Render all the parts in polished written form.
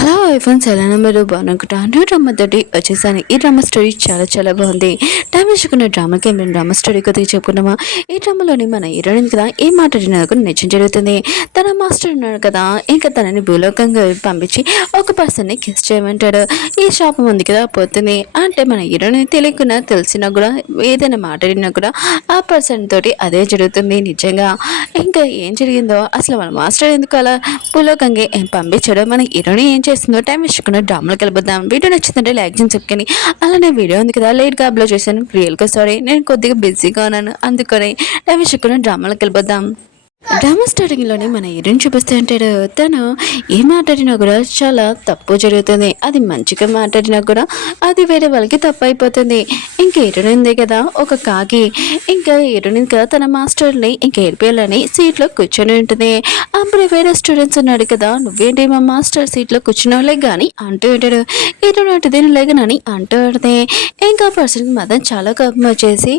Hello iPhones ఎలా మీరు బాగునుకుంటా new drama తోటి వచ్చేసాను. ఈ డ్రామా స్టోరీ చాలా చాలా బాగుంది. టైం వేసుకున్న డ్రామాకి మేము డ్రామా స్టోరీ కొద్దిగా చెప్పుకున్నామా. ఈ డ్రామాలోని మన హీరోయిన్ కదా ఏం మాట్లాడినందుకు నిజం జరుగుతుంది. తన మాస్టర్ ఉన్నాడు కదా, ఇంకా తనని భూలోకంగా పంపించి ఒక పర్సన్ని కిస్ చేయమంటాడు. ఈ శాపం ఉంది కదా పోతుంది అంటే మన హీరోయిన్ తెలియకుండా తెలిసినా కూడా ఏదైనా మాట్లాడినా కూడా ఆ పర్సన్ తోటి అదే జరుగుతుంది నిజంగా. ఇంకా ఏం జరిగిందో అసలు మన మాస్టర్ ఎందుకు అలా భూలోకంగా పంపించాడో మన హీరోయిన్ ఏం చేస్తుందో టైం ఇష్టకుండా డ్రామాలోకి వెళ్ళిపోదాం. వీడియో నచ్చిందంటే లైక్ చేసి చెప్పుకొని అలానే వీడియో ఉంది కదా లేట్గా అప్లోడ్ చేశాను. రియల్గా సారీ, నేను కొద్దిగా బిజీగా ఉన్నాను, అందుకని టైం ఇష్టకుండా డ్రామాలోకి వెళ్ళిపోదాం. డ్రామా స్టార్టింగ్లోనే మన హీరోయిన్ చూపిస్తే అంటాడు, తను ఏం మాట్లాడినా కూడా చాలా తప్పు జరుగుతుంది. అది మంచిగా మాట్లాడినా కూడా అది వేరే వాళ్ళకి తప్పు అయిపోతుంది. ఇంకా హీరోయిన్ ఉంది కదా ఒక కాకి, ఇంకా హీరోయిన్ కదా తన మాస్టర్ని ఇంకా ఏడిపోయాలని సీట్లో కూర్చొని ఉంటుంది. అప్పుడు వేరే స్టూడెంట్స్ ఉన్నాడు కదా, నువ్వేంటి మా మాస్టర్ సీట్లో కూర్చున్నావులే కానీ అంటూ ఉంటాడు. హీరోయిన్ అంటే దీని లేగనని అంటూ ఉంటుంది. ఇంకా పర్సన్కి మాత్రం చాలా కోపం వచ్చేసి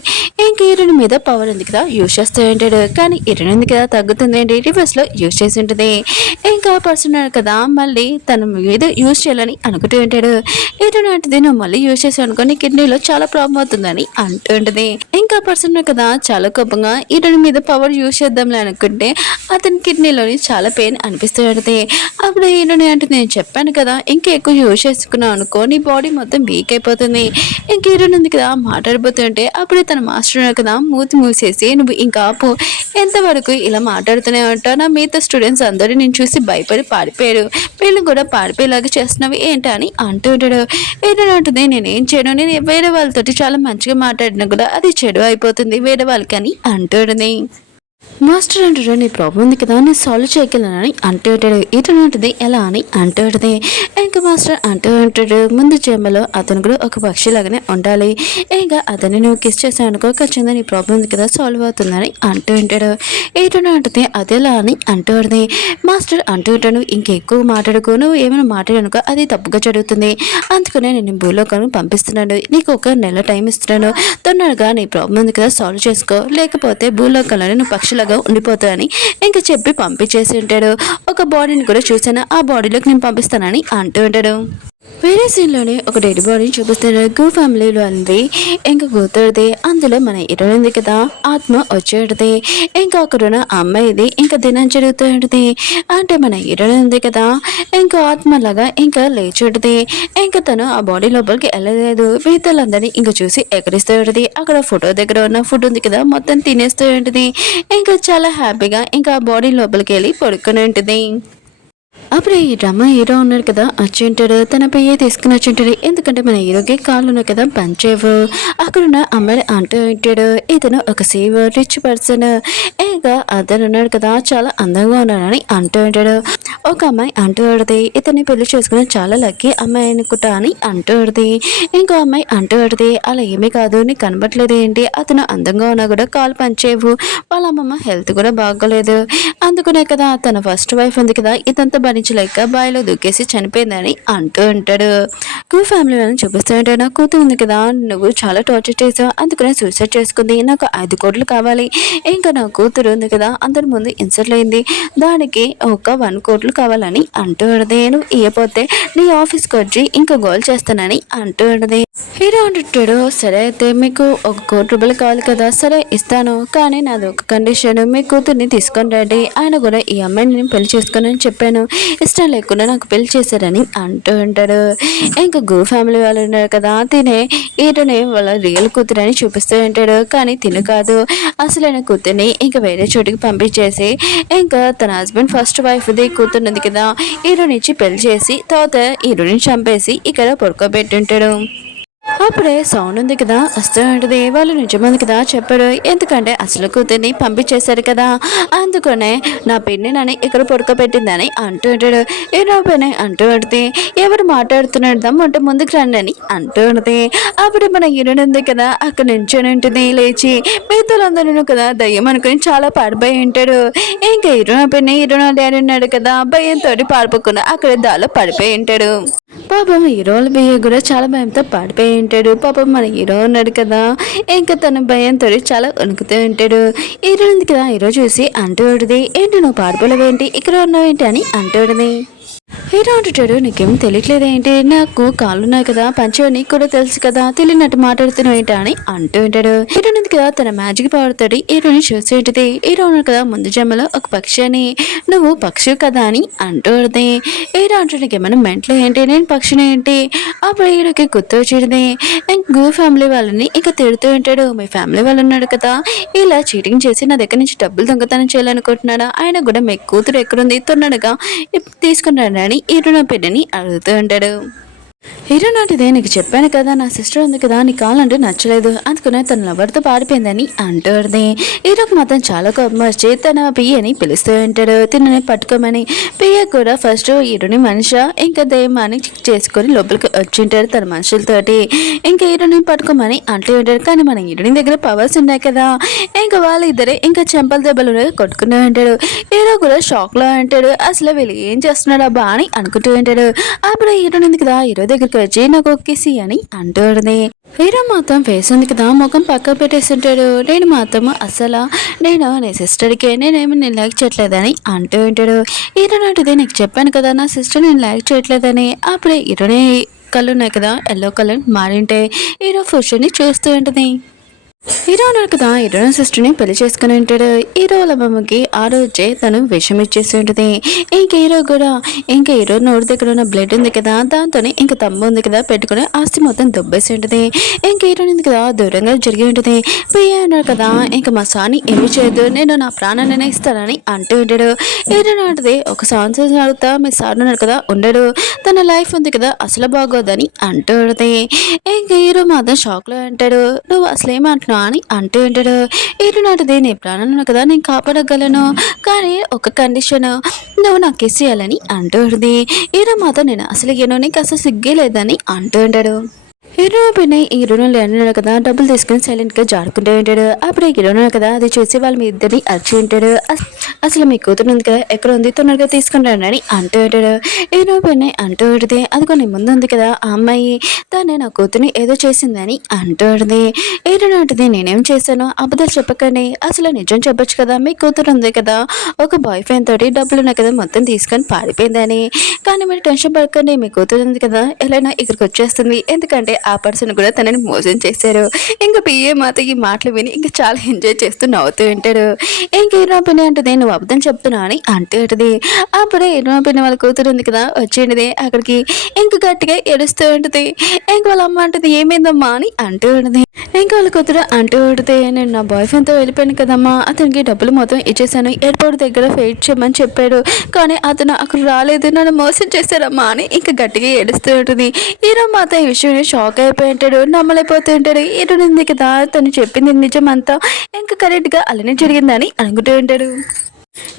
ఇంకా హీరోయిన్ మీద పవర్ ఉంది కదా యూజ్ చేస్తూ ఉంటాడు. కానీ హీరోయిన్ ఉంది కదా తగ్గుతుందండి, రివర్స్లో యూజ్ చేసి ఉంటుంది. ఇంకా పర్సన్ కదా మళ్ళీ తన మీద యూజ్ చేయాలని అనుకుంటూ ఉంటాడు. ఎటువంటిది నువ్వు మళ్ళీ యూజ్ చేసి అనుకోని కిడ్నీలో చాలా ప్రాబ్లం అవుతుందని అంటూ ఉంటుంది. ఇంకా పర్సన్ కదా చాలా కోపంగా ఇతని మీద పవర్ యూజ్ చేద్దాంలే అనుకుంటే అతని కిడ్నీలోని చాలా పెయిన్ అనిపిస్తూ ఉంటుంది. అప్పుడు హీరోని అంటే నేను చెప్పాను కదా ఇంకా ఎక్కువ యూజ్ చేసుకున్నావు అనుకో నీ బాడీ మొత్తం వీక్ అయిపోతుంది. ఇంక హీరోని ఉంది కదా మాట్లాడిపోతుంటే అప్పుడే తన మాస్టర్ కదా మూతి మూసేసి నువ్వు ఇంకా ఆపు, ఎంతవరకు ఇలా మాట్లాడుతూనే ఉంటావు, నా మిగతా స్టూడెంట్స్ అందరూ నేను చూసి భయపడి పారిపోయారు, వీళ్ళు కూడా పారిపోయేలాగా చేస్తున్నావు ఏంటా అని అంటూ ఉంటాడు. ఏంటంటుంది నేనేం చేయను, నేను వేరే వాళ్ళతోటి చాలా మంచిగా మాట్లాడినా కూడా అది చెడు అయిపోతుంది వేరే వాళ్ళకి అని అంటుంది. మాస్టర్ అంటాడు నీ ప్రాబ్లం ఉంది కదా నేను సాల్వ్ చేయగలనని అంటూ ఉంటాడు. ఇటంటిది ఎలా అని అంటూ ఉంటుంది. ఇంకా మాస్టర్ అంటూ ఉంటాడు ముందు జన్మలో అతను కూడా ఒక పక్షిలాగానే ఉండాలి, ఇంకా అతన్ని నువ్వు కిస్ చేసావు అనుకో ఖచ్చితంగా నీ ప్రాబ్లం ఉంది కదా సాల్వ్ అవుతుందని అంటూ ఉంటాడు. ఏంటంటే అదేలా అని అంటూ ఉంటుంది. మాస్టర్ అంటూ ఉంటాడు ఇంకెక్కువ మాట్లాడుకో, నువ్వు ఏమైనా మాట్లాడనుకో అది తప్పుగా జరుగుతుంది, అందుకనే నేను భూలోకాన్ని పంపిస్తున్నాను, నీకు ఒక నెల టైం ఇస్తున్నాను, తొందరగా నీ ప్రాబ్లం ఉంది కదా సాల్వ్ చేసుకో, లేకపోతే భూలోకంలోనే నువ్వు పక్షిలాగా ఉండిపోతానని ఇంకా చెప్పి పంపించేసి ఉంటాడు. ఒక బాడీని కూడా చూసాను, ఆ బాడీలోకి నేను పంపిస్తానని అంటూ ఉంటాడు. వేరే సీన్లోనే ఒక డెడ్ బాడీని చూపిస్తాడు. గూ ఫ్యామిలీలో అంది ఇంకా కూతురుది, అందులో మన హీరోయిన్ కదా ఆత్మ వచ్చేది. ఇంకా అక్కడున్న అమ్మాయిది ఇంకా దినం జరుగుతూ ఉంటుంది. అంటే మన హీరోయిన్ ఉంది కదా ఇంకా ఆత్మలాగా ఇంకా లేచుంటుంది. ఇంకా తను ఆ బాడీ లోపలికి వెళ్ళలేదు, వీతలందరినీ ఇంకా చూసి ఎగరిస్తూ ఉంటుంది. అక్కడ ఫోటో దగ్గర ఉన్న ఫుడ్ ఉంది కదా మొత్తం తినేస్తూ ఉంటుంది. ఇంకా చాలా హ్యాపీగా ఇంకా ఆ బాడీ లోపలికి వెళ్ళి పడుకొని ఉంటుంది. అప్పుడు ఈ డ్రామా హీరో ఉన్నాడు కదా వచ్చి ఉంటాడు, తన పెయ్యే తీసుకుని వచ్చి ఉంటాడు. ఎందుకంటే మన హీరోకి కాళ్ళు ఉన్నాయి కదా పంచేవు. అక్కడున్న అమ్మాయి అంటూ ఉంటాడు ఇతను ఒక సేవ్ రిచ్ పర్సన్, ఇంకా అతను ఉన్నాడు కదా చాలా అందంగా ఉన్నాడని అంటూ ఉంటాడు. ఒక అమ్మాయి అంటూ ఉంటుంది ఇతన్ని పెళ్లి చేసుకుని చాలా లక్కీ అమ్మాయి అనుకుంటా అని అంటూ ఉంటుంది. ఇంకో అమ్మాయి అంటూ ఉంటుంది అలా ఏమీ కాదు, నీకు కనబట్లేదు ఏంటి, అతను అందంగా ఉన్నా కూడా కాలు పంచేవు, వాళ్ళ అమ్మమ్మ హెల్త్ కూడా బాగోలేదు, అందుకునే కదా తన ఫస్ట్ వైఫ్ ఉంది కదా ఇదంతా భరించలేక బాయిలో దూకేసి చనిపోయిందని అంటూ ఉంటాడు. కూ ఫ్యామిలీ వాళ్ళని చూపిస్తూ ఉంటాడు, నా కూతురు ఉంది కదా నువ్వు చాలా టార్చర్ చేసావు, అందుకనే సూసైడ్ చేసుకుంది, నాకు 5 కోట్లు కావాలి, ఇంకా నా కూతురు ఉంది కదా అందరి ముందు ఇన్సల్ట్ అయింది, దానికి ఒక 1 కోట్లు కావాలని అంటూ ఉండదు, నువ్వు ఇవ్వకపోతే నీ ఆఫీస్కి వచ్చి ఇంకా గోల్ చేస్తానని అంటూ ఉండదు. హీరో అంటుంటాడు సరే అయితే మీకు 1 కోటి రూపాయలు కావాలి కదా, సరే ఇస్తాను, కానీ నాది ఒక కండిషన్, మీ కూతుర్ని తీసుకొని రండి, ఆయన కూడా ఈ అమ్మాయిని నేను పెళ్లి చేసుకుని చెప్పాను, ఇష్టం లేకుండా నాకు పెళ్లి చేశారని అంటూ ఉంటాడు. ఇంకా గూ ఫ్యామిలీ వాళ్ళు ఉన్నారు కదా తినే ఈటనే వాళ్ళ రియల్ కూతురని చూపిస్తూ ఉంటాడు, కానీ తిను కాదు అసలైన కూతుర్ని ఇంకా వేరే చోటికి పంపించేసి ఇంకా తన హస్బెండ్ ఫస్ట్ వైఫ్ది కూతురుంది కదా హీరోనిచ్చి పెళ్లి చేసి తర్వాత హీరోని చంపేసి ఇక్కడ పడుకోబెట్టుంటాడు. అప్పుడే సౌండ్ ఉంది కదా వస్తూ ఉంటుంది, వాళ్ళు నిజమంది కదా చెప్పాడు, ఎందుకంటే అసలు కూతుర్ని పంపించేశారు కదా అందుకనే నా పిన్ని నన్ను ఇక్కడ పడుకోబెట్టిందని అంటూ ఉంటాడు. ఏదో పని అంటూ ఉంటుంది, ఎవరు మాట్లాడుతున్నాడు అంటే ముందుకు రండి అని అంటూ ఉంటుంది. అప్పుడు మన హీరోయిన్ ఉంది కదా అక్కడ నించొని ఉంటుంది లేచి, మిగతాలందరూ కదా దయ్యం అనుకుని చాలా పాడిపోయి ఉంటాడు. ఇంకా హీరోయిన్ పిన్ని హీరోయిన్ డాడీ ఉన్నాడు కదా భయంతో పారిపోకుండా అక్కడ దాలో పడిపోయి ఉంటాడు. పాపం హీరోల బియ్య కూడా చాలా భయంతో పాడిపోయి ఉంటాడు. పాపం మన హీరో ఉన్నాడు కదా ఇంకా తన భయంతో చాలా వణుకుతూ ఉంటాడు. హీరో ఉంది కదా హీరో చూసి అంటూ ఉంటుంది ఏంటి నువ్వు పాడిపోలేవేంటి ఇక్కడ ఉన్నావేంటి అని అంటూ ఉంటుంది. హీరో అంటాడు, నీకేం తెలియట్లేదు ఏంటి, నాకు కాళ్ళున్నాయి కదా, పంచో నీకు కూడా తెలుసు కదా, తెలియనట్టు మాట్లాడుతున్నావు ఏంటి అని అంటూ ఉంటాడు. హీరో ఉంది కదా తన మ్యాజిక్ పవర్తోటి హీరోని చూసి ఉంటుంది. హీరో ఉన్నాడు కదా ముందు జన్మలో ఒక పక్షి అని, నువ్వు పక్షి కదా అని అంటూ ఉంటుంది. హీరో అంటూ నీకేమైనా మెంట్లో ఏంటి, నేను పక్షిని ఏంటి. అప్పుడు హీరోకి గుర్తు వచ్చింది. ఇంకో ఫ్యామిలీ వాళ్ళని ఇంకా తిడుతూ ఉంటాడు. మీ ఫ్యామిలీ వాళ్ళు ఉన్నాడు కదా, ఇలా చీటింగ్ చేసి నా దగ్గర నుంచి డబ్బులు దొంగతనం చేయాలనుకుంటున్నాడా, ఆయన కూడా మీ కూతురు ఎక్కడుంది తొందరగా తీసుకున్నాడని హీరో నా పిల్లని అడుగుతూ ఉంటాడు. హీరో నాటిదే నీకు చెప్పాను కదా, నా సిస్టర్ ఉంది కదా, నీ కాలంటే నచ్చలేదు, అందుకనే తన లవర్తో పారిపోయిందని అంటుంది. హీరోకి మాత్రం చాలా కోపం వచ్చి తన పియ్యని పిలుస్తూ ఉంటాడు, తినని పట్టుకోమని. పియ్య కూడా ఫస్ట్ హీరోని మనిషి ఇంకా దయ్యమాని చేసుకొని లోపలికి వచ్చింటాడు తన మనుషులతోటి. ఇంకా హీరోని పట్టుకోమని అంటూ ఉంటాడు. కానీ మన హీరోని దగ్గర పవర్స్ ఉన్నాయి కదా, ఇంకా వాళ్ళిద్దరే ఇంకా చెంపల దెబ్బలు కొట్టుకునే ఉంటాడు. హీరో కూడా షాక్లో ఉంటాడు, అసలు వీళ్ళు ఏం చేస్తున్నాడు అబ్బా అని అనుకుంటూ ఉంటాడు. అప్పుడు హీరోని ఉంది కదా హీరో దగ్గరికి వచ్చి నాకు కిసి అని అంటుంది. హీరో మాత్రం ఫేస్ ఉంది కదా ముఖం పక్క పెట్టేస్తుంటాడు. నేను మాత్రం అసలు నీ సిస్టర్కి నేనేమి నేను లైక్ చేయట్లేదని అంటూ ఉంటాడు. హీరో నాటిది నీకు చెప్పాను కదా నా సిస్టర్ నేను లైక్ చేయట్లేదని. అప్పుడే హీరోని కళ్ళు ఉన్నాయి కదా ఎల్లో కలర్ మారింటే హీరో ఫుషన్ని చూస్తూ ఉంటుంది. హీరో ఉన్నాడు కదా హీరో సిస్టర్ని పెళ్లి చేసుకుని ఉంటాడు. హీరో వాళ్ళ అమ్మమ్మకి ఆ రోజే తను విషం ఇచ్చేసి ఉంటుంది. ఇంక హీరో కూడా ఇంకా హీరో నోటి దగ్గర ఉన్న బ్లడ్ ఉంది కదా, దాంతోనే ఇంకా తమ్ము ఉంది కదా పెట్టుకుని ఆస్తి మొత్తం దుబ్బేసి ఉంటుంది. ఇంక హీరో ఉంది కదా దూరంగా జరిగి ఉంటుంది. పియ్య అన్నాడు కదా ఇంకా మా సాని ఏమి చేయదు, నేను నా ప్రాణాన్ని ఇస్తానని అంటూ ఉంటాడు. హీరో నాటిది ఒక సంవత్సరం అడుగుతా మీ సార్ ఉన్నాడు కదా ఉండడు, తన లైఫ్ ఉంది కదా అసలు బాగోదని అంటూ ఉంటుంది. ఇంకా హీరో మాత్రం షాక్లో అంటాడు, నువ్వు అసలు ఏమంటున్నావు అని అంటూ ఉంటాడు. హీరో నాటిది నీ ప్రాణాలను కదా నేను కాపాడగలను, కానీ ఒక కండిషన్, నువ్వు నాకు కిస్ చేయాలని అంటూ ఉంటుంది. హీరో మాత్రం నేను అసలు ఏనో నీకు అసలు సిగ్గే లేదని అంటూ ఉంటాడు. హీరో పిన్న హీరోను లేనాడు కదా డబ్బులు తీసుకుని సైలెంట్గా జారుకుంటూ ఉంటాడు. అప్పుడు హీరోను కదా అది చూసి వాళ్ళ మీ ఇద్దరిని అరిచి ఉంటాడు. అసలు మీ కూతురు ఉంది కదా ఎక్కడ ఉంది తొందరగా తీసుకుంటాడు అని అంటూ ఉంటాడు. హీరో పిన్న అంటూ ఉంటుంది, అదిగో నీ ముందు ఉంది కదా ఆ అమ్మాయి, దాన్ని నా కూతుర్ని ఏదో చేసిందని అంటూ ఉంటుంది. హీరో అంటుంది నేనేం చేశాను, అబద్ధాలు చెప్పకండి, అసలు నిజం చెప్పొచ్చు కదా, మీ కూతురు ఉంది కదా ఒక బాయ్ ఫ్రెండ్ తోటి డబ్బులు ఉన్నాయి కదా మొత్తం తీసుకొని పారిపోయిందని. కానీ మీరు టెన్షన్ పడకండి, మీ కూతురు ఉంది కదా ఎలా ఇక్కడికి వచ్చేస్తుంది, ఎందుకంటే ఆ పర్సన్ కూడా తనని మోసం చేశారు. ఇంకా పిఏ మాత ఈ మాటలు విని ఇంకా చాలా ఎంజాయ్ చేస్తూ నవ్వుతూ ఉంటాడు. ఇంక హీరో పిన్ని అంటది నువ్వు అబద్ధం చెప్తున్నా అని అంటూ ఉంటుంది. అప్పుడే హీరో పిన్ని వాళ్ళ కూతురు ఉంది కదా వచ్చిండది అక్కడికి, ఇంక గట్టిగా ఏడుస్తూ ఉంటుంది. ఇంక వాళ్ళ అమ్మ అంటది ఏమైందమ్మా అని అంటూ ఉంటుంది. ఇంకా వాళ్ళ కూతురు అంటూ ఉంటుంది, నేను నా బాయ్ ఫ్రెండ్తో వెళ్ళిపోయాను కదమ్మా, అతనికి డబ్బులు మొత్తం ఇచ్చేసాను, ఎయిర్పోర్ట్ దగ్గర వెయిట్ చేయమని చెప్పాడు, కానీ అతను అక్కడ రాలేదు, నన్ను మోసం చేశారమ్మా అని ఇంకా గట్టిగా ఏడుస్తూ ఉంటుంది. హీరో మాత్రం ఈ విషయం షాక్ అయిపోయి ఉంటాడు, నమ్మలేకపోతూ ఉంటాడు. హీరో ఉంది కదా తను చెప్పింది నిజమంతా ఇంకా కరెక్ట్గా అలానే జరిగిందని అనుకుంటూ ఉంటాడు.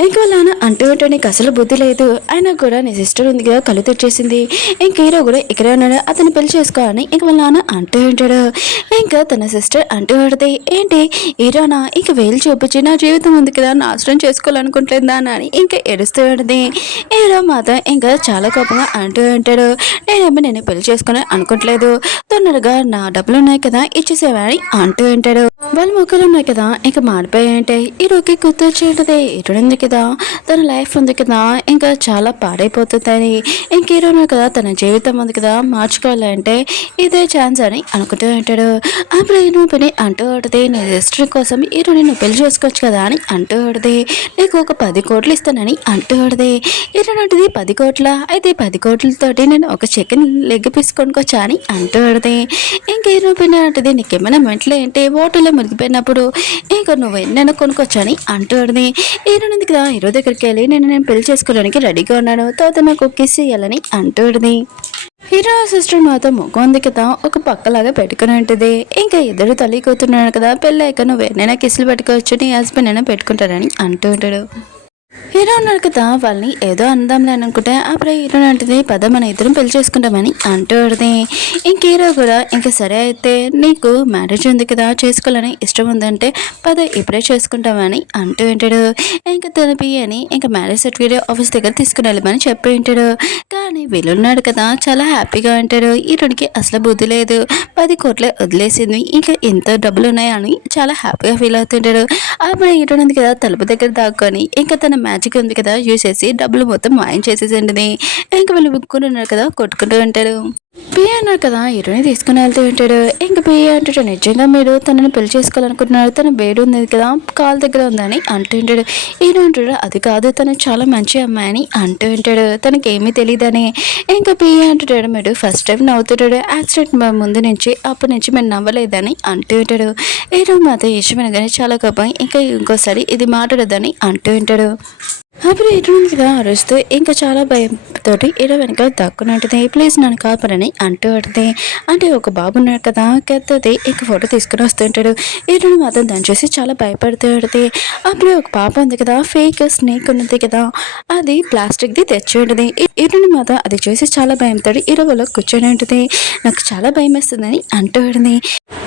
ఇంక వాళ్ళ నాన్న అంటూ ఉంటాడు నీకు అసలు బుద్ధి లేదు, అయినా కూడా నీ సిస్టర్ ఉంది కదా కళ్ళు తెచ్చేసింది, ఇంక హీరో కూడా ఇక్కడే ఉన్నాడు అతను పెళ్లి చేసుకో అని ఇంక వాళ్ళ నాన్న అంటూ ఉంటాడు. ఇంకా తన సిస్టర్ అంటూ ఉంటుంది ఏంటి హీరోనా ఇంక వేలు చూపించి నా జీవితం ఉంది కదా నాశనం చేసుకోవాలనుకుంటుందా అని ఇంకా ఏడుస్తూ ఉంటుంది. హీరో మాత్రం ఇంకా చాలా కోపంగా అంటూ ఉంటాడు నేను పెళ్లి చేసుకుని అనుకోవట్లేదు, తొందరగా నా డబ్బులు ఉన్నాయి కదా ఇచ్చేసేవా అని అంటూ ఉంటాడు. వాళ్ళ మొక్కలు ఉన్నాయి కదా ఇంకా మారిపోయాయి అంటే హీరోకి గుర్తు వచ్చేటది, హీరో ఉంది కదా తన లైఫ్ ఉంది కదా ఇంకా చాలా పాడైపోతుందని, ఇంక హీరో కదా తన జీవితం ఉంది కదా మార్చుకోవాలంటే ఇదే ఛాన్స్ అని అనుకుంటూ ఉంటాడు. అప్పుడు హీరో పని అంటూ ఉంటుంది నీ సిస్టర్ కోసం హీరోని నువ్వు పెళ్లి చేసుకోవచ్చు కదా అని అంటూ ఉంటుంది. నీకు ఒక 10 కోట్లు ఇస్తానని అంటూ ఉంటుంది. హీరో అంటుంది 10 కోట్ల, అయితే 10 కోట్లతోటి నేను ఒక చికెన్ లెగ్ పీస్ కొనుక్కొచ్చా అని అంటూ ఉంటుంది. ఇంక హీరో పని అంటుంది నీకేమైనా మెంటలు ఏంటి, వాటర్లో మునిగిపోయినప్పుడు ఇంకా నువ్వు ఎన్నైనా కొనుక్కొచ్చని అంటూ ఉంటుంది. హీరో ఉంది కదా హీరో దగ్గరికి వెళ్ళి నేను పెళ్లి చేసుకోవడానికి రెడీగా ఉన్నాను, తర్వాత నాకు కిస్ చేయాలని అంటూ ఉంటుంది. హీరో సిస్టర్ మాత్రం ముఖం ఉంది కదా ఒక పక్కలాగా పెట్టుకుని ఉంటుంది. ఇంకా ఇద్దరు తల్లి కూతున్నాడు కదా పెళ్ళాక నువ్వు ఎన్నైనా కిస్సులు పెట్టుకోవచ్చు, నీ హస్బెండ్ అయినా పెట్టుకుంటాడని అంటూ ఉంటాడు. హీరో ఉన్నాడు కదా వాళ్ళని ఏదో అందాంలే అనుకుంటే అప్పుడే హీరో అంటుంది పద మన ఇద్దరం పెళ్లి చేసుకుంటామని అంటూ ఉంటుంది. ఇంక హీరో కూడా ఇంకా సరే అయితే నీకు మ్యారేజ్ ఉంది కదా చేసుకోవాలని ఇష్టం ఉందంటే పద ఇప్పుడే చేసుకుంటామని అంటూ ఉంటాడు. ఇంకా తనపి అని ఇంకా మ్యారేజ్ సర్టిఫికేట్ ఆఫీస్ దగ్గర తీసుకుని వెళ్ళమని చెప్పి ఉంటాడు. కానీ వీళ్ళున్నాడు కదా చాలా హ్యాపీగా ఉంటాడు. హీరోడికి అసలు బుద్ధి లేదు, 10 కోట్లే వదిలేసింది ఇంకా ఎంత డబ్బులు ఉన్నాయని చాలా హ్యాపీగా ఫీల్ అవుతుంటాడు. అప్పుడు హీరో ఉంది కదా తలుపు దగ్గర దాక్కొని ఇంకా తన మ్యాజిక్ ఉంది కదా యూజ్ చేసి డబ్బులు మొత్తం మాయం చేసేసి ఉంటుంది. ఇంకా వీళ్ళు ముగ్గురు ఉన్నారు కదా కొట్టుకుంటూ ఉంటారు. పిఏ అన్నాడు కదా హీరోని తీసుకుని వెళ్తూ ఉంటాడు. ఇంకా పిఏ అంటాడు నిజంగా మీరు తనని పెళ్లి చేసుకోవాలనుకుంటున్నారు, తన బేడు ఉంది కదా కాల్ దగ్గర ఉందని అంటూ ఉంటాడు. హీరో అంటాడు అది కాదు తను చాలా మంచి అమ్మాయి అని అంటూ ఉంటాడు. తనకి ఏమీ తెలియదని. ఇంకా పిఏ అంటాడు మీరు ఫస్ట్ టైం నవ్వుతుంటాడు యాక్సిడెంట్ ముందు నుంచి అప్పటి నుంచి మీరు నవ్వలేదని అంటూ ఉంటాడు. హీరో మాత్రం ఇష్టమైన కానీ చాలా కోపం ఇంకా ఇంకోసారి ఇది మాట్లాడదని అంటూ ఉంటాడు. అప్పుడు ఇటువంటిగా అరుస్తూ ఇంకా చాలా భయంతో ఇర వెనక దక్కునట్టుది ప్లీజ్ నన్ను కాపాడని అంటూ ఉంటుంది. అంటే ఒక బాబు ఉన్నాడు కదా పెద్దది ఇంకా ఫోటో తీసుకుని వస్తుంటాడు. ఇరుని మాత్రం దాన్ని చూసి చాలా భయపడుతూ ఉంటుంది. అప్పుడు ఒక పాప ఉంది కదా ఫేక్ స్నేక్ ఉన్నది కదా అది ప్లాస్టిక్ది తెచ్చి ఉంటుంది. ఇరుని మాత్రం అది చూసి చాలా భయంతో ఇరవలో కూర్చొని ఉంటుంది. నాకు చాలా భయం వేస్తుందని అంటూ ఉంటుంది.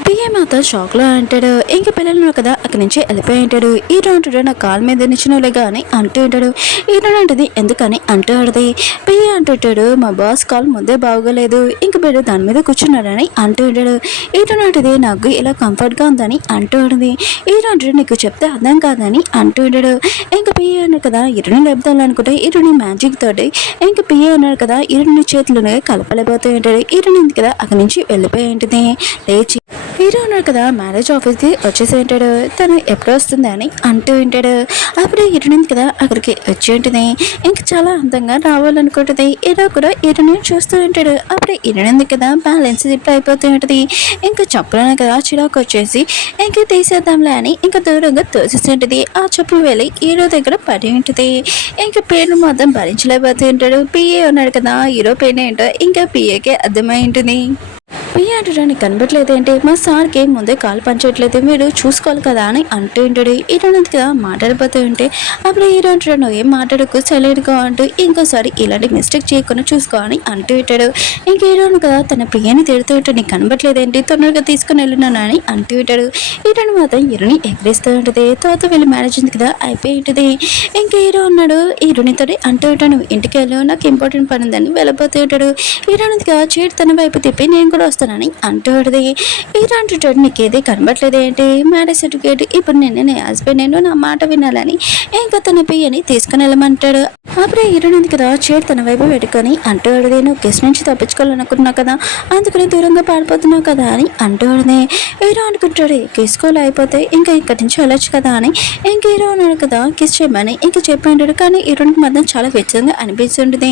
పిఏ మాత్రం షాక్లో అంటాడు. ఇంకా పిల్లలు కదా అక్కడి నుంచి వెళ్ళిపోయి ఉంటాడు. హీరో అంటాడు నా కాల్ మీద నిచ్చినోలేగా అని అంటూ ఉంటాడు. హీరో అంటది ఎందుకని అంటూ ఆడది. పిఏ అంటుంటాడు మా బాస్ కాల్ ముందే బాగోలేదు ఇంక మీరు దాని మీద కూర్చున్నాడని అంటూ ఉంటాడు. హీరో అంటది నాకు ఇలా కంఫర్ట్గా ఉందని అంటూ ఆడింది. హీరో అంటాడు నీకు చెప్తే అర్థం కాదని అంటూ ఉంటాడు. ఇంకా పిఏ అన్నాడు కదా హీరోని లేపుదాలనుకుంటే హీరోని మ్యాజిక్ తోటి ఇంకా పిఏ అన్నాడు కదా హీరోని చేతులను కలపలేకపోతూ ఉంటాడు. హీరోని ఉంది కదా అక్కడి నుంచి వెళ్ళిపోయి ఉంటుంది. లేచి హీరో ఉన్నాడు కదా మ్యారేజ్ ఆఫీస్కి వచ్చేసి ఉంటాడు. తను ఎప్పుడు వస్తుంది అని అంటూ ఉంటాడు. అప్పుడే హీరోయిన్ కదా అక్కడికి వచ్చి ఉంటుంది. ఇంకా చాలా అందంగా రావాలనుకుంటుంది. హీరో కూడా హీరోని చూస్తూ ఉంటాడు. అప్పుడే హీరోయిన్ కదా బ్యాలెన్స్ ఇప్పుడు అయిపోతూ ఉంటుంది. ఇంకా చెప్పులను కదా చిరాకు వచ్చేసి ఇంకా తీసేద్దాంలే అని ఇంకా దూరంగా తోసేసి ఉంటుంది. ఆ చెప్పులు వెళ్ళి హీరో దగ్గర పడి ఉంటుంది. ఇంకా పేరు మాత్రం భరించలేకపోతూ ఉంటాడు. పిఏ ఉన్నాడు కదా హీరో పేరు ఏంటో ఇంకా పిఏకే అర్థమై ఉంటుంది. పిఏ అంటాడు కనబట్లేదు ఏంటి మా సార్కి ముందే కాలు పంచట్లేదు మీరు చూసుకోవాలి కదా అని అంటూ ఉంటాడు. హీరోని కదా మాట్లాడిపోతూ ఉంటే అప్పుడు హీరో అంటాడు నువ్వు ఏం మాట్లాడకు సైలెంట్గా అంటూ ఇంకోసారి ఇలాంటి మిస్టేక్ చేయకుండా చూసుకో అని అంటూ ఉంటాడు. ఇంకా హీరోని కదా తన పియ్యని తిడుతూ ఉంటాడు నీకు కనబట్లేదు ఏంటి తొందరగా తీసుకుని వెళ్ళినాను అని అంటూ ఉంటాడు. హీరోని మాత్రం హీరోని ఎగరేస్తూ ఉంటుంది. తర్వాత వీళ్ళు మ్యారేజ్ ఉంది కదా అయిపోయి ఉంటుంది. ఇంకా హీరో ఉన్నాడు హీరోనితో అంటూ ఉంటాడు ఇంటికి వెళ్ళు నాకు ఇంపార్టెంట్ పని ఉందని వెళ్ళిపోతూ ఉంటాడు. హీరోని కదా చేతి తన వైపు తిప్పి నేను కూడా వస్తానని అంటూ ఉంటుంది. హీరో అంటుంటాడు నీకు ఏది కనబట్లేదు ఏంటి మ్యారేజ్ సర్టిఫికేట్ ఇప్పుడు నేను హస్బెండ్ నేను నా మాట వినాలని ఇంకా తన పియ్యని తీసుకుని వెళ్ళమంటాడు. అప్పుడే హీరోయిన్ కదా చేతి తన వైపు పెట్టుకొని అంటూ అడిది నువ్వు కిస్ నుంచి తప్పించుకోవాలనుకుంటున్నావు కదా అందుకని దూరంగా పారిపోతున్నావు కదా అని అంటూ అడిది. హీరో అనుకుంటాడు కిస్కోలు అయిపోతే ఇంకా ఇక్కడి నుంచి వెళ్ళొచ్చు కదా అని ఇంకా హీరో ఉన్నాడు కదా కిస్ చేయమని ఇంకా చెప్పి ఉంటాడు. కానీ హీరోయిన్కి మాత్రం చాలా విచిత్రంగా అనిపిస్తుంటుంది.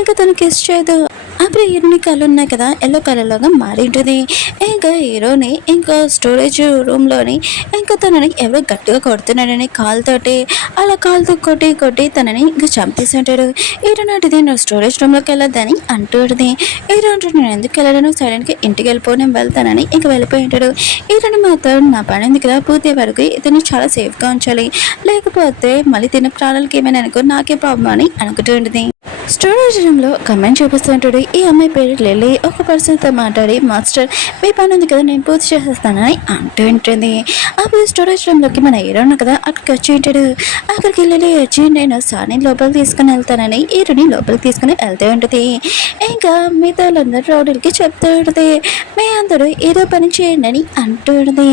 ఇంకా తను కిస్ చేయదు. అప్పుడు హీరోని కళ్ళు ఉన్నాయి కదా ఎల్లో కలర్లోగా మారి ఉంటుంది. ఇంకా హీరోని ఇంకా స్టోరేజ్ రూమ్లోని ఇంకా తనని ఎవరో గట్టిగా కొడుతున్నాడని కాలుతోటి అలా కాలుతో కొట్టి కొట్టి తనని ఇంకా చంపేసి ఉంటాడు. హీరో నాటిది నువ్వు స్టోరేజ్ రూమ్లోకి వెళ్ళొద్దని అంటూ ఉంటుంది. హీరో అంటాడు నేను ఎందుకు వెళ్ళాను సైలెంట్గా ఇంటికి వెళ్ళిపో నేను వెళ్తానని ఇంకా వెళ్ళిపోయి ఉంటాడు. హీరోని మాత్రం నా పని ఉంది కదా పూర్తి వరకు ఇతను చాలా సేఫ్గా ఉంచాలి లేకపోతే మళ్ళీ తిన్న ప్రాణాలకి ఏమైనా అనుకో నాకే ప్రాబ్లం అని అనుకుంటూ ఉంటుంది. స్టోరేజ్ రూమ్లో కమెంట్ చూపిస్తూ ఉంటాడు. ఈ అమ్మాయి పేరు లిల్లీ ఒక పర్సన్తో మాట్లాడి మాస్టర్ మీ పని ఉంది కదా నేను పూర్తి చేసేస్తానని అంటూ ఉంటుంది. అప్పుడు స్టోరేజ్ రూమ్లోకి మన హీరో కదా అక్కడికి వచ్చి ఉంటాడు. అక్కడికి లిల్లీ వచ్చి నేను సార్ని లోపలికి తీసుకుని వెళ్తానని హీరోని లోపలికి తీసుకుని వెళ్తూ ఉంటుంది. ఇంకా మిగతా వాళ్ళందరూ రౌడీలకి చెప్తూ ఉంటుంది మీ అందరూ ఏదో పని చేయండి అని అంటూ ఉంటుంది.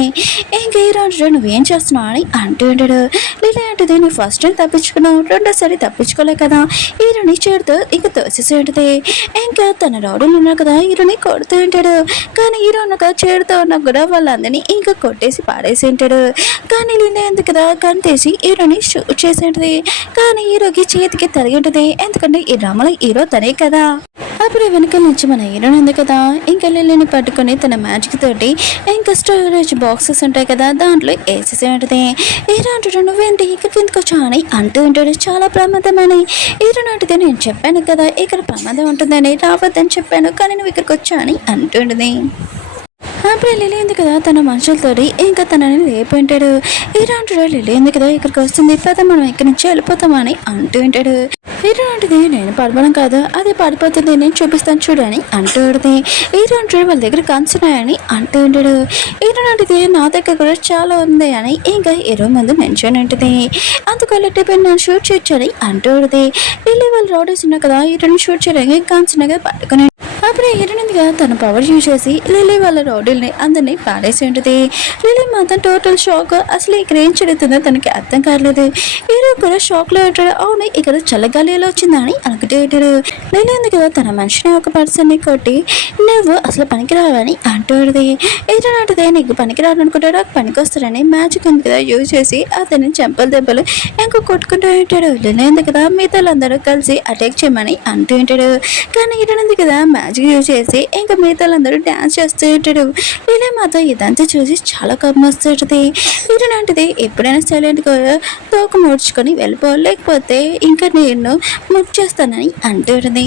ఇంకా హీరో నువ్వేం చేస్తున్నావు అని అంటూ ఉంటాడు. లిల్లీ అంటుంది నువ్వు ఫస్ట్ టైం తప్పించుకున్నావు రెండోసారి తప్పించుకోలే కదా హీరోని చేడుతూ ఇంకా తోసేసి ఉంటుంది. ఇంకా తన రౌడీలు ఉన్నారు కదా హీరోని కొడుతూ ఉంటాడు. కానీ హీరో ఉన్నాక చేడుతూ ఉన్నా కూడా వాళ్ళందరినీ ఇంకా కొట్టేసి పాడేసి ఉంటాడు. కానీ లిల్లీ ఎందుకు కదా కనితేసి హీరోని షూట్ చేసి ఉంటుంది. కానీ హీరోకి చేతికి తరిగి ఉంటుంది ఎందుకంటే ఈ డ్రామాలో హీరో తనే కదా. అప్పుడు వెనక నుంచి మన హీరోని ఉంది కదా ఇంకా లిల్లీని పట్టుకొని తన మ్యాజిక్ తోటి ఇంకా స్టోరేజ్ బాక్సెస్ ఉంటాయి కదా దాంట్లో వేసేసి ఉంటుంది. హీరో అంటాడు నువ్వేంటి ఇక్కడికి ఎందుకు వచ్చా అని అంటూ ఉంటాడు చాలా ప్రమాదమని. హీరో నాటితే నేను చెప్పాను కదా ఇక్కడ ప్రమాదం ఉంటుందని రావద్దని చెప్పాను కానీ నువ్వు ఇక్కడికి వచ్చా అని అంటుంటుంది. అప్పుడు లిల్లీ ఉంది కదా తన మనుషులతోటి ఇంకా తనని లేపి ఉంటాడు. హీరో అంటాడు లిల్లీ ఉంది కదా ఇక్కడికి వస్తుంది పద మనం ఇక్కడి నుంచి వెళ్ళిపోతామని అంటూ ఉంటాడు. హీరో అంటుంది నేను పడిపోవడం కాదు అది పడిపోతుంది నేను చూపిస్తాను చూడని అంటూ ఉంటుంది. హీరో అంటాడు వాళ్ళ దగ్గర గన్స్ ఉన్నాయని అంటూ ఉంటాడు. హీరో అంటుంది నా దగ్గర కూడా చాలా ఉంది అని ఇంకా హీరో ముందు మెన్షన్ ఉంటుంది. అందుకు వెళ్ళి నన్ను షూట్ చేయొచ్చని అంటూ ఉంటుంది. లిల్లీ వాళ్ళు రౌడీస్ ఉన్నా కదా హీరోని షూట్ చేయడానికి గన్స్ ఉన్నాయి కదా పట్టుకుని అప్పుడు ఇప్పుడు హీరోయిన్గా తన పవర్ యూజ్ చేసి లిలీ వాళ్ళ రౌడీల్ని అందరినీ పాడేసి ఉంటుంది. లిలీ మాత్రం టోటల్ షాక్. అసలు ఇక్కడ ఏం జరుగుతుందో తనకి అర్థం కాలేదు. హీరో కూడా షాక్లో ఉంటాడు. అవును ఇక్కడ చల్లగాలి ఎలా వచ్చిందా అని అనుకుంటూ ఉంటాడు. లిలీ ఉంది కదా తన మనిషిని ఒక పర్సన్ని కొట్టి నువ్వు అసలు పనికిరావని అంటుంది. ఏంటంటే నీకు పనికిరాడు అనుకుంటాడు పనికి వస్తాడని మ్యాజిక్ ఉంది కదా యూజ్ చేసి అతన్ని చెంపలు దెబ్బలు ఇంకా కొట్టుకుంటూ ఉంటాడు. లిలీ ఉంది కదా మిగతాలందరూ కలిసి అటాక్ చేయమని అంటూ ఉంటాడు. కానీ హీరోయిన్ కదా మ్యాజిక్ యూజ్ చేసి ఇంకా మిగతాలందరూ డ్యాన్స్ చేస్తూ ఉంటాడు. లిలీ మాత్రం ఇదంతా చూసి చాలా కోపం వస్తుంటుంది. హీరోయిన్ అంటది ఎప్పుడైనా సైలెంట్గా తోక ముడుచుకొని వెళ్ళిపోలేకపోతే ఇంకా నేను ముట్ చేస్తానని అంటుంది.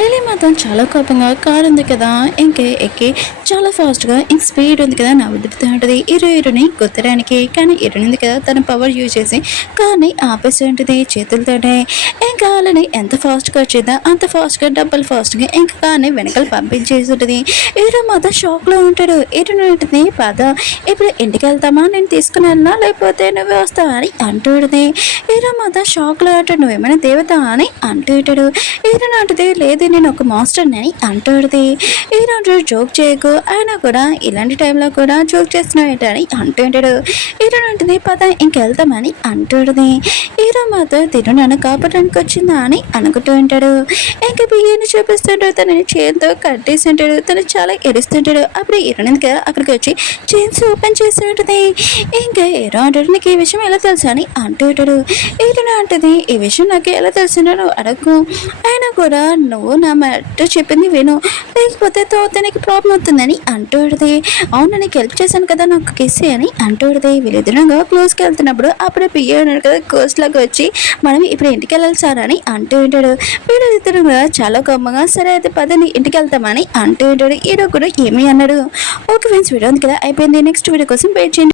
లిలీ మాత్రం చాలా కోపంగా కారు ఉంది కదా ఇంకే ఎక్కి చాలా ఫాస్ట్గా ఇంక స్పీడ్ ఉంది కదా నవ్వుతూ ఉంటుంది హీరోని గుర్తడానికి. కానీ హీరోయిన్ ఉంది కదా తన పవర్ యూజ్ చేసి కార్ని ఆపేసి ఉంటుంది చేతులతోనే. ఇంకా వాళ్ళని ఎంత ఫాస్ట్గా వచ్చిందో అంత ఫాస్ట్గా డబ్బులు ఫాస్ట్గా ఇంకా కార్ని వెనకాల పంపించేసి ఉంటుంది. హీరో మాత్రం షాక్లో ఉంటాడు. హీరోయిన్ ఉంటుంది పద ఇప్పుడు ఇంటికి వెళ్తామా నేను తీసుకుని వెళ్ళినా లేకపోతే నువ్వే వస్తావా అని అంటుంది. హీరో మాత్రం షాక్లో ఉంటాడు. నువ్వేమైనా దేవత అని అంటుంటాడు. హీరోయిన్ అంటుంది లేదు నేను ఒక మాస్టర్ని అని అంటుంది. హీరో జోక్ చేయకు అయినా కూడా ఇలాంటి టైంలో కూడా జోక్ చేస్తున్నావు అని అంటుంటాడు. హీరో అంటుంది పద ఇంకెళ్తామని అంటుంది. హీరో మాత్రం తిను నన్ను కాపాడడానికి వచ్చిందా అని అనుకుంటూ ఉంటాడు. ఇంకా బియ్యాన్ని చూపిస్తుంటాడు. తనని చేతితో కట్టేసి ఉంటాడు. తను చాలా ఎరుస్తుంటాడు. అప్పుడు హీరోయిన్ కదా అక్కడికి వచ్చి చైన్స్ ఓపెన్ చేసి ఉంటుంది. ఇంకా హీరో అంటాడు నీకు ఈ విషయం ఎలా తెలుసా అని అంటుంటాడు. హీరోయిన్ అంటుంది ఈ విషయం నాకు ఎలా తెలిసిందో నువ్వు అడగకు అయినా కూడా నువ్వు నా మాట చెప్పింది విను లేకపోతే తోతనికి ప్రాబ్లం అవుతుందని అంటుంది. అవును నీకు హెల్ప్ చేశాను కదా నాకు కిస్ అని అంటుంది. వీళ్ళిద్దరంగా క్లోజ్కి వెళ్తున్నప్పుడు అప్పుడే పియ్య ఉన్నాడు కదా కోస్ట్ లాగా వచ్చి మనం ఇప్పుడు ఇంటికి వెళ్ళాలి సార్ అని అంటూ ఉంటాడు. వీళ్ళిద్దరుగా చాలా గొప్పగా సరే అయితే పదని ఇంటికి వెళ్తామని అంటూ ఉంటాడు. హీరో కూడా ఏమీ అన్నాడు. ఓకే ఫ్రెండ్స్ వీడియో ఉంది కదా అయిపోయింది. నెక్స్ట్ వీడియో కోసం వెయిట్ చేయండి.